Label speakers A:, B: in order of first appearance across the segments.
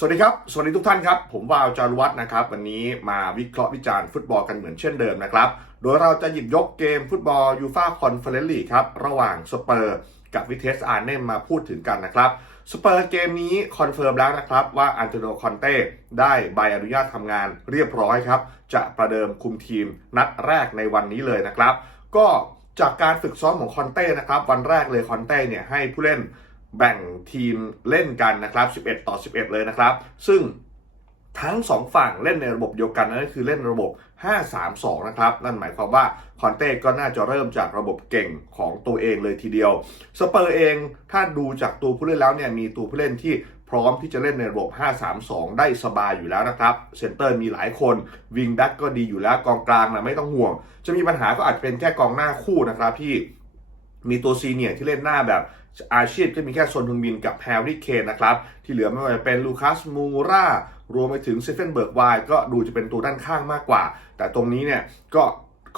A: สวัสดีครับ สวัสดีทุกท่านครับ ผมวาวจารุวัฒน์นะครับ วันนี้มาวิเคราะห์วิจารณ์ฟุตบอลกันเหมือนเช่นเดิมนะครับ โดยเราจะหยิบยกเกมฟุตบอลยูฟาคอนเฟอเรนซ์ลีกครับ ระหว่างสเปอร์กับวิเทสอาร์เนมมาพูดถึงกันนะครับสเปอร์เกมนี้คอนเฟิร์มแล้วนะครับ ว่าอันโตนิโอคอนเต้ได้ใบอนุญาตทำงานเรียบร้อยครับ จะประเดิมคุมทีมนัดแรกในวันนี้เลยนะครับ ก็จากการฝึกซ้อมของคอนเต้นะครับ วันแรกเลยคอนเต้เนี่ยให้ผู้เล่น แบ่งทีมเล่นกันนะครับ 11 ต่อ 11 เลยนะครับ ซึ่งทั้ง 2 ฝั่งเล่นในระบบเดียวกันนั่นก็คือเล่นระบบ 5-3-2 นะครับ นั่นหมายความว่าคอนเต้ก็น่าจะเริ่มจากระบบเก่งของตัวเองเลยทีเดียวสเปอร์เองถ้าดูจากตัวผู้เล่นแล้วเนี่ยมีตัวผู้เล่นที่พร้อมที่จะเล่นในระบบ 5-3-2 ได้สบายอยู่แล้วนะครับ เซนเตอร์มีหลายคน วิงแบ็กก็ดีอยู่แล้ว กองกลางนะไม่ต้องห่วง จะมีปัญหาก็อาจเป็นแค่กองหน้าคู่นะครับที่ มีตัวซีเนียร์ที่เล่นหน้าแบบอาชีพก็มีแค่โซนฮึงบินกับแฮร์รี่เคนนะครับ ที่เหลือไม่ว่าจะเป็นลูคัสมูรารวมไปถึงเซฟเฟนเบิร์กไวก็ดูจะเป็นตัวด้านข้างมากกว่า แต่ตรงนี้เนี่ยก็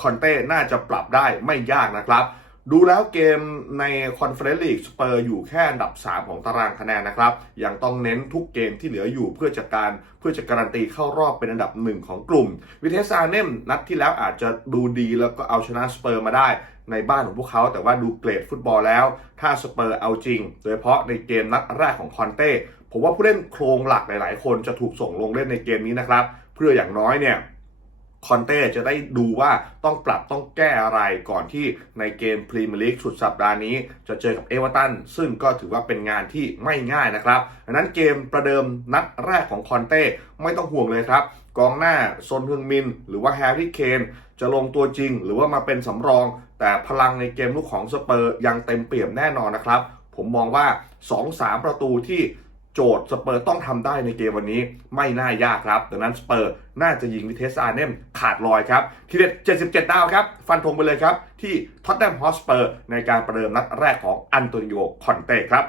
A: คอนเต้น่าจะปรับได้ไม่ยากนะครับ ดูแล้วเกมในคอนเฟอเรนซ์ลีกสเปอร์อยู่แค่อันดับ 3 ของตารางคะแนนนะครับ ยังต้องเน้นทุกเกมที่เหลืออยู่เพื่อจะการเพื่อจะการันตีเข้ารอบเป็นอันดับหนึ่งของกลุ่ม วิเทสอาเนมนัดที่แล้วอาจจะดูดีแล้วก็เอาชนะสเปอร์มาได้ในบ้านของพวกเขาแต่ว่าดูเกรดฟุตบอลแล้ว ถ้าสเปอร์เอาจริง โดยเฉพาะในเกมนัดแรกของคอนเต้ผมว่าผู้เล่นโครงหลักหลาย ๆ คนจะถูกส่งลงเล่นในเกมนี้นะครับ เพื่ออย่างน้อยเนี่ย คอนเต้จะได้ดูว่าต้องปรับต้องแก้อะไรก่อนที่ในเกมพรีเมียร์ลีกสุดสัปดาห์นี้ จะเจอกับเอเวอร์ตันซึ่งก็ถือว่าเป็นงานที่ไม่ง่ายนะครับดังนั้นเกมประเดิมนัดแรกของคอนเต้ไม่ต้องห่วงเลยครับ กองหน้าซนฮึงมิน หรือว่าแฮร์รี่เคนจะลงตัวจริง หรือว่ามาเป็นสำรอง แต่พลังในเกมลุกของสเปอร์ยังเต็มเปี่ยมแน่นอนนะครับ ผมมองว่า 2-3 ประตูที่ โจทย์สเปอร์ต้องทำได้ในเกมวันนี้ไม่น่ายากครับ ดังนั้นสเปอร์น่าจะยิงวิเทสอาร์เนมขาดลอยครับทีเด็ด 77 ดาวครับ ฟันธงไปเลยครับ ที่ท็อตแนมฮอสเปอร์ในการประเดิมนัดแรกของอันโตนิโอคอนเต้ครับ